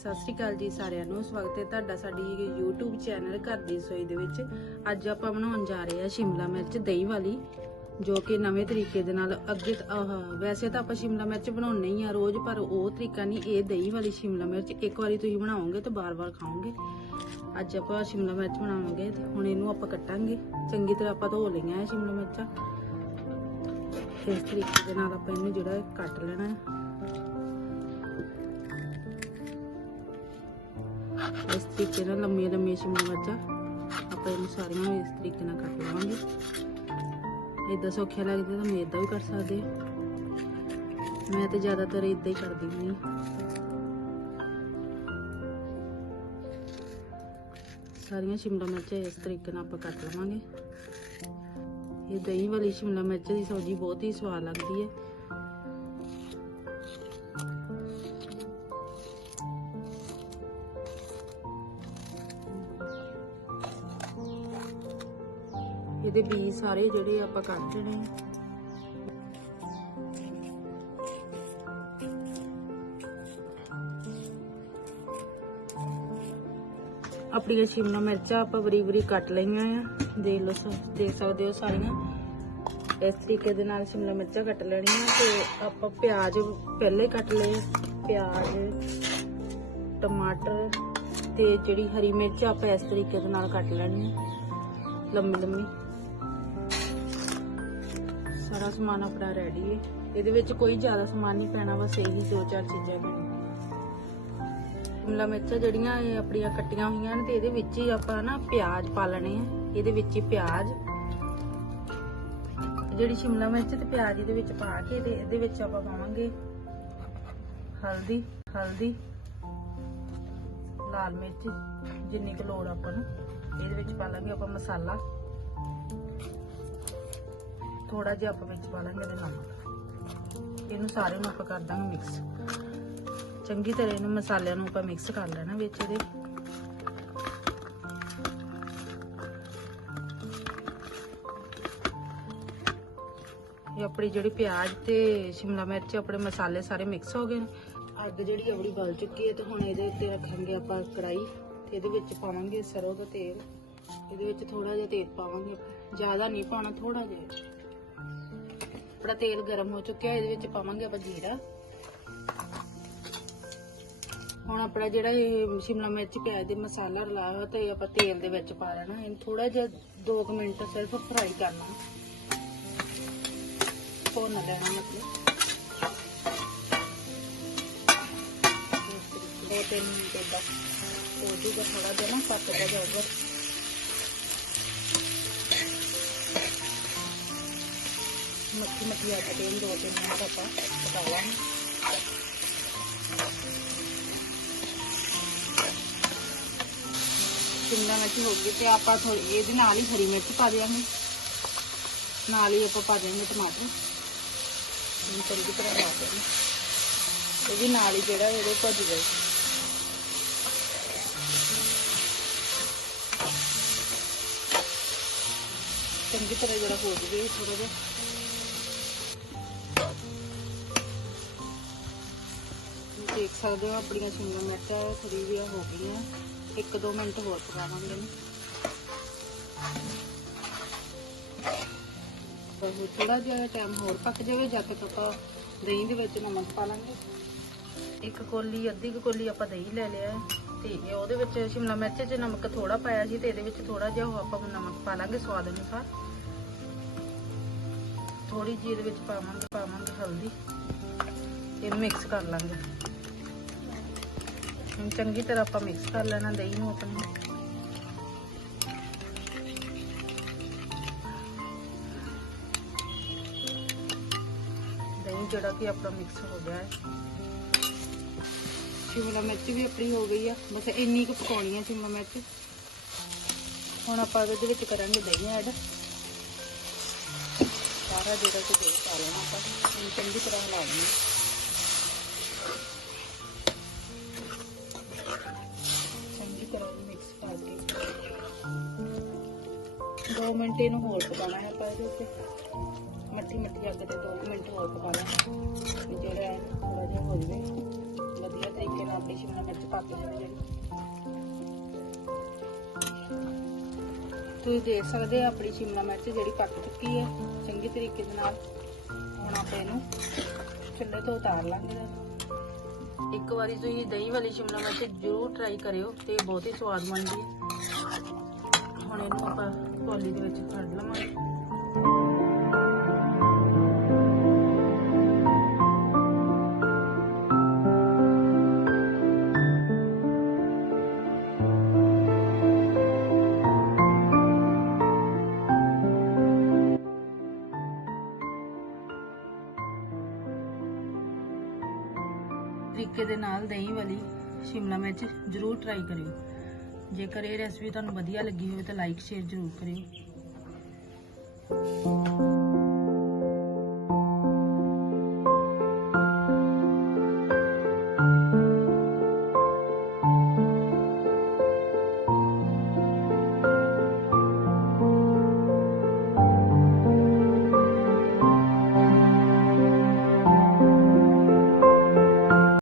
ਸਤਿ ਸ਼੍ਰੀ ਅਕਾਲ ਜੀ ਸਾਰਿਆਂ ਨੂੰ। ਸਵਾਗਤ ਹੈ ਤੁਹਾਡਾ ਸਾਡੀ YouTube ਚੈਨਲ ਘਰ ਦੀ ਰਸੋਈ ਦੇ ਵਿੱਚ। ਅੱਜ ਆਪਾਂ ਬਣਾਉਣ ਜਾ ਰਹੇ ਹਾਂ ਸ਼ਿਮਲਾ ਮਿਰਚ ਦਹੀਂ ਵਾਲੀ, ਜੋ ਕਿ ਨਵੇਂ ਤਰੀਕੇ ਦੇ ਨਾਲ ਅੱਗੇ ਵੈਸੇ ਤਾਂ ਆਪਾਂ ਸ਼ਿਮਲਾ ਮਿਰਚ ਬਣਾਉਣੇ ਹੀ ਆ ਰੋਜ਼, ਪਰ ਉਹ ਤਰੀਕਾ ਨਹੀਂ, ਇਹ ਦਹੀਂ ਵਾਲੀ ਸ਼ਿਮਲਾ ਮਿਰਚ ਇੱਕ ਵਾਰੀ ਤੁਸੀਂ ਬਣਾਓਗੇ ਤਾਂ ਬਾਰ-ਬਾਰ ਖਾਓਗੇ। ਅੱਜ ਆਪਾਂ ਸ਼ਿਮਲਾ ਮਿਰਚ ਬਣਾਵਾਂਗੇ ਤੇ ਹੁਣ ਇਹਨੂੰ ਆਪਾਂ ਕੱਟਾਂਗੇ। ਚੰਗੀ ਤਰ੍ਹਾਂ ਆਪਾਂ ਧੋ ਲਈਆਂ ਸ਼ਿਮਲਾ ਮਿਰਚਾਂ। ਇਸ ਤਰੀਕੇ ਦੇ ਨਾਲ ਆਪਾਂ ਇਹਨੂੰ ਜਿਹੜਾ ਕੱਟ ਲੈਣਾ ਹੈ। ਇਸ ਤਰੀਕੇ ਨਾਲ ਲੰਮੀਆਂ ਲੰਮੀਆਂ ਸ਼ਿਮਲਾ ਮਿਰਚਾਂ ਆਪਾਂ ਇਹਨੂੰ ਸਾਰੀਆਂ ਨੂੰ ਇਸ ਤਰੀਕੇ ਨਾਲ ਕੱਟ ਲਵਾਂਗੇ। ਇਦਾਂ ਸੌਖਿਆ ਲੱਗਦਾ ਤਾਂ ਮੈਂ ਇਦਾਂ ਵੀ ਕਰ ਸਕਦੇ ਮੈਂ ਤੇ ਜ਼ਿਆਦਾਤਰ ਇਦਾਂ ਹੀ ਕਰਦੀ ਹੁੰਦੀ ਸਾਰੀਆਂ ਸ਼ਿਮਲਾ ਮਿਰਚਾਂ ਇਸ ਤਰੀਕੇ ਨਾਲ ਆਪਾਂ ਕੱਟ ਲਵਾਂਗੇ। ਇਹ ਦਹੀਂ ਵਾਲੀ ਸ਼ਿਮਲਾ ਮਿਰਚ ਦੀ ਸਬਜ਼ੀ ਬਹੁਤ ਹੀ ਸਵਾਦ ਲੱਗਦੀ ਹੈ। ਇਹਦੇ ਬੀ ਸਾਰੇ ਜਿਹੜੇ ਆਪਾਂ ਕੱਢ ਦੇਣੇ ਆ। ਆਪਣੀਆਂ ਸ਼ਿਮਲਾ ਮਿਰਚਾਂ ਆਪਾਂ ਬਰੀ ਬਰੀ ਕੱਟ ਲਈਆਂ ਆ। ਦੇਖ ਲਓ ਸਾ- ਦੇਖ ਸਕਦੇ ਹੋ ਸਾਰੀਆਂ। ਇਸ ਤਰੀਕੇ ਦੇ ਨਾਲ ਸ਼ਿਮਲਾ ਮਿਰਚਾਂ ਕੱਟ ਲੈਣੀਆਂ ਤੇ ਆਪਾਂ ਪਿਆਜ਼ ਪਹਿਲੇ ਕੱਟ ਲਏ ਪਿਆਜ਼, ਟਮਾਟਰ ਤੇ ਜਿਹੜੀ ਹਰੀ ਮਿਰਚ ਆਪਾਂ ਇਸ ਤਰੀਕੇ ਦੇ ਨਾਲ ਕੱਟ ਲੈਣੀ ਆ। ਲੰਮੀ ਲੰਮੀ ਸਾਰਾ ਸਮਾਨ ਆਪਣਾ ਰੈਡੀ ਹੈ ਇਹਦੇ ਵਿੱਚ ਕੋਈ ਜ਼ਿਆਦਾ ਸਮਾਨ ਨਹੀਂ ਪੈਣਾ, ਬਸ ਇਹੀ ਦੋ ਚਾਰ ਚੀਜ਼ਾਂ ਪੈਣੀਆਂ ਸ਼ਿਮਲਾ ਮਿਰਚਾਂ ਜਿਹੜੀਆਂ ਇਹ ਆਪਣੀਆਂ ਕੱਟੀਆਂ ਹੋਈਆਂ ਨੇ ਤੇ ਇਹਦੇ ਵਿੱਚ ਹੀ ਆਪਾਂ ਨਾ ਪਿਆਜ਼ ਪਾ ਲੈਣੇ ਆ। ਇਹਦੇ ਵਿੱਚ ਹੀ ਪਿਆਜ਼। ਜਿਹੜੀ ਸ਼ਿਮਲਾ ਮਿਰਚ ਤੇ ਪਿਆਜ਼ ਇਹਦੇ ਵਿੱਚ ਪਾ ਕੇ ਤੇ ਇਹਦੇ ਵਿੱਚ ਆਪਾਂ ਪਾਵਾਂਗੇ ਹਲਦੀ ਹਲਦੀ, ਲਾਲ ਮਿਰਚ, ਜਿੰਨੀ ਕੁ ਲੋੜ ਆਪਾਂ ਨੂੰ। ਇਹਦੇ ਵਿੱਚ ਪਾ ਲਾਂਗੇ ਆਪਾਂ ਮਸਾਲਾ। ਥੋੜਾ ਜਿਹਾ ਆਪਾਂ ਵਿੱਚ ਪਾ ਲਾਂਗੇ ਇਹਦੇ ਨਮਕ ਇਹਨੂੰ ਸਾਰੇ ਨੂੰ ਆਪਾਂ ਕਰ ਦਾਂਗੇ ਮਿਕਸ ਚੰਗੀ ਤਰ੍ਹਾਂ ਇਹਨੂੰ ਮਸਾਲਿਆਂ ਨੂੰ ਆਪਾਂ ਮਿਕਸ ਕਰ ਲੈਣਾ ਵਿੱਚ ਇਹਦੇ। ਇਹ ਆਪਣੀ ਜਿਹੜੀ ਪਿਆਜ਼ ਤੇ ਸ਼ਿਮਲਾ ਮਿਰਚ, ਆਪਣੇ ਮਸਾਲੇ ਸਾਰੇ ਮਿਕਸ ਹੋ ਗਏ ਨੇ। ਅੱਗ ਜਿਹੜੀ ਆਪਣੀ ਬਲ ਚੁੱਕੀ ਹੈ ਤੇ ਹੁਣ ਇਹਦੇ ਉੱਤੇ ਰੱਖਾਂਗੇ ਆਪਾਂ ਕੜਾਈ ਤੇ ਇਹਦੇ ਵਿੱਚ ਪਾਵਾਂਗੇ ਸਰੋਂ ਦਾ ਤੇਲ। ਇਹਦੇ ਵਿੱਚ ਥੋੜਾ ਜਿਹਾ ਤੇਲ ਪਾਵਾਂਗੇ ਆਪਾਂ। ਜ਼ਿਆਦਾ ਨਹੀਂ ਪਾਉਣਾ ਥੋੜਾ ਜਿਹਾ। ਆਪਣਾ ਤੇਲ ਗਰਮ ਹੋ ਚੁੱਕਿਆ ਇਹਦੇ ਵਿੱਚ ਪਾਵਾਂਗੇ ਆਪਾਂ ਜੀਰਾ। ਹੁਣ ਆਪਣਾ ਜਿਹੜਾ ਇਹ ਸ਼ਿਮਲਾ ਮਿਰਚ ਪਿਆਜ਼ ਦੇ ਮਸਾਲਾ ਰਲਾਇਆ ਹੋਇਆ ਤੇ ਆਪਾਂ ਤੇਲ ਦੇ ਵਿੱਚ ਪਾ ਲੈਣਾ। ਇਹਨੂੰ ਥੋੜਾ ਜਿਹਾ 2 ਮਿੰਟ ਸਿਰਫ ਫਰਾਈ ਕਰਨਾ। ਭੁੰਨ ਲੈਣਾ ਮਤਲਬ। ਦੋ ਤਿੰਨ ਮਿੰਟ ਦਾ ਹੋ ਜੂਗਾ ਥੋੜਾ ਜਿਹਾ ਨਾ ਪੱਕਦਾ ਜਾਊਗਾ। ਮੱਖੀ ਮੱਖੀ ਆ ਕੇ ਦੋ ਤਿੰਨ ਮਿੰਟ ਆਪਾਂ ਪਕਾ ਲਾਂਗੇ ਸ਼ਿਮਲਾ ਮਿਰਚ ਹੋ ਗਈ ਤੇ ਆਪਾਂ ਥੋੜੀ ਇਹਦੇ ਨਾਲ ਹੀ ਹਰੀ ਮਿਰਚ ਪਾ ਦਿਆਂਗੇ ਨਾਲ ਹੀ ਆਪਾਂ ਪਾ ਦਿਆਂਗੇ ਟਮਾਟਰ ਇਹਨੂੰ ਚੰਗੀ ਤਰ੍ਹਾਂ ਲਾ ਦਿਆਂਗੇ ਇਹਦੇ ਨਾਲ ਹੀ ਜਿਹੜਾ ਇਹਦੇ ਭੁੱਜ ਜਾਏ ਚੰਗੀ ਤਰ੍ਹਾਂ ਜਿਹੜਾ ਹੋ ਦੇਖ ਸਕਦੇ ਹੋ ਆਪਣੀਆਂ ਸ਼ਿਮਲਾ ਮਿਰਚਾਂ ਥੋੜੀ ਜਿਹੀਆਂ ਹੋ ਗਈਆਂ। ਇੱਕ ਦੋ ਮਿੰਟ ਹੋਰ ਪਕਾਵਾਂਗੇ। ਬਹੁਤ ਥੋੜਾ ਜਿਹਾ ਟਾਈਮ ਹੋਰ ਪੱਕ ਜਾਵੇ ਜਦ ਤੱਕ ਆਪਾਂ ਦਹੀਂ ਦੇ ਵਿੱਚ ਨਮਕ ਪਾ ਲਾਂਗੇ। ਇੱਕ ਕੋਲੀ, ਅੱਧੀ ਕੋਲੀ ਆਪਾਂ ਦਹੀਂ ਲੈ ਲਿਆ ਤੇ ਉਹਦੇ ਵਿੱਚ ਸ਼ਿਮਲਾ ਮਿਰਚ 'ਚ ਨਮਕ ਥੋੜਾ ਪਾਇਆ ਸੀ, ਤੇ ਇਹਦੇ ਵਿੱਚ ਥੋੜਾ ਜਿਹਾ ਉਹ ਆਪਾਂ ਨਮਕ ਪਾ ਲਾਂਗੇ ਸਵਾਦ ਅਨੁਸਾਰ। ਥੋੜੀ ਜਿਹੀ ਇਹਦੇ ਵਿੱਚ ਪਾਵਾਂਗੇ ਪਾਵਾਂਗੇ ਹਲਦੀ। ਇਹਨੂੰ ਮਿਕਸ ਕਰ ਲਾਂਗੇ। ਚੰਗੀ ਤਰ੍ਹਾਂ ਆਪਾਂ ਮਿਕਸ ਕਰ ਲੈਣਾ ਦਹੀਂ ਨੂੰ ਆਪਣੀ। ਦਹੀਂ ਜਿਹੜਾ ਕਿ ਆਪਣਾ ਮਿਕਸ ਹੋ ਗਿਆ ਹੈ। ਸ਼ਿਮਲਾ ਮਿਰਚ ਵੀ ਆਪਣੀ ਹੋ ਗਈ ਆ ਬਸ ਇੰਨੀ ਕੁ ਪਕਾਉਣੀ ਆ ਸ਼ਿਮਲਾ ਮਿਰਚ। ਹੁਣ ਆਪਾਂ ਇਹਦੇ ਵਿੱਚ ਕਰਾਂਗੇ ਦਹੀਂ ਐਡ। ਸਾਰਾ ਜਿਹੜਾ ਕਿ ਦਹੀਂ ਪਾ ਲੈਣਾ ਆਪਾਂ ਚੰਗੀ ਤਰ੍ਹਾਂ ਹਿਲਾ ਲੈਣਾ ਦੋ ਮਿੰਟ ਇਹਨੂੰ ਹੋਰ ਪਕਾਉਣਾ ਹੈ ਆਪਾਂ ਇਹਦੇ ਉੱਤੇ। ਮੱਠੀ ਮੱਠੀ ਅੱਗ ਤੇ 2 ਮਿੰਟ ਹੋਰ ਪਕਾਉਣਾ ਹੈ। ਜਿਹੜਾ ਥੋੜਾ ਜਿਹਾ ਹੋ ਜਵੇ। ਵਧੀਆ ਤਰੀਕੇ ਨਾਲ ਆਪਣੀ ਸ਼ਿਮਲਾ ਮਿਰਚ ਪੱਕ ਜਾਵੇ ਜਿਹੜੀ ਤੁਸੀਂ ਦੇਖ ਸਕਦੇ ਆ ਆਪਣੀ ਸ਼ਿਮਲਾ ਮਿਰਚ ਜਿਹੜੀ ਪੱਕ ਚੁੱਕੀ ਹੈ। ਚੰਗੇ ਤਰੀਕੇ ਦੇ ਨਾਲ ਹੁਣ ਆਪਾਂ ਇਹਨੂੰ ਚੁੱਲ੍ਹੇ ਤੋਂ ਉਤਾਰ ਲਾਂਗੇ। ਇੱਕ ਵਾਰੀ ਤੁਸੀਂ ਦਹੀਂ ਵਾਲੀ ਸ਼ਿਮਲਾ ਮਿਰਚ ਜ਼ਰੂਰ ਟਰਾਈ ਕਰਿਓ ਤੇ ਬਹੁਤ ਹੀ ਸਵਾਦ ਬਣਦੀ ਹੈ। ਹੁਣ ਇਹਨੂੰ ਆਪਾਂ ਕੋਲੀ ਦੇ ਵਿੱਚ ਕੱਢ ਲਵਾਂਗੇ। ਤਰੀਕੇ ਦੇ ਨਾਲ ਦਹੀਂ ਵਾਲੀ ਸ਼ਿਮਲਾ ਮਿਰਚ ਜ਼ਰੂਰ ਟਰਾਈ ਕਰਿਓ। ਜੇਕਰ ਇਹ ਰੈਸਪੀ ਤੁਹਾਨੂੰ ਵਧੀਆ ਲੱਗੀ ਹੋਵੇ ਤਾਂ ਲਾਈਕ ਸ਼ੇਅਰ ਜ਼ਰੂਰ ਕਰਿਓ।